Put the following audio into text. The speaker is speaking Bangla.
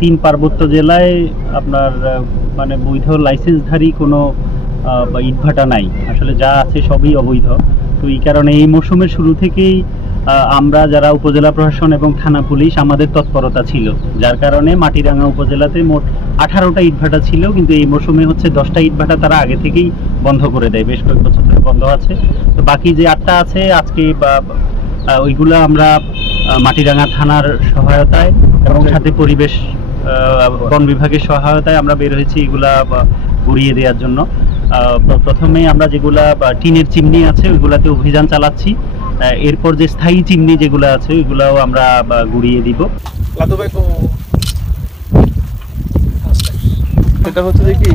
তিন পার্বত্য জেলায় আপনার মানে বৈধ লাইসেন্সধারী কোনো ইটভাটা নাই, আসলে যা আছে সবই অবৈধ। তো এই কারণে এই মৌসুমের শুরু থেকেই আমরা যারা উপজেলা প্রশাসন এবং থানা পুলিশ আমাদের তৎপরতা ছিল, যার কারণে মাটিরাঙ্গা উপজেলাতে মোট 18টা ইটভাটা ছিল, কিন্তু এই মৌসুমে হচ্ছে 10টা ইটভাটা তারা আগে থেকেই বন্ধ করে দেয়, বেশ কয়েক বছর ধরে বন্ধ আছে। তো বাকি যে 8টা আছে আজকে ওইগুলো আমরা মাটিরাঙ্গা থানার সহায়তায় এবং সাথে পরিবেশ বন বিভাগের সহায়তায় আমরা বের হয়েছি এগুলা গুড়িয়ে দেওয়ার জন্য। প্রথমে আমরা যেগুলা টিনের চিমনি আছে ওইগুলাতে অভিযান চালাচ্ছি, এরপর যে স্থায়ী চিমনি যেগুলো আছে ওইগুলাও আমরা গুড়িয়ে দিব। এটা হচ্ছে কি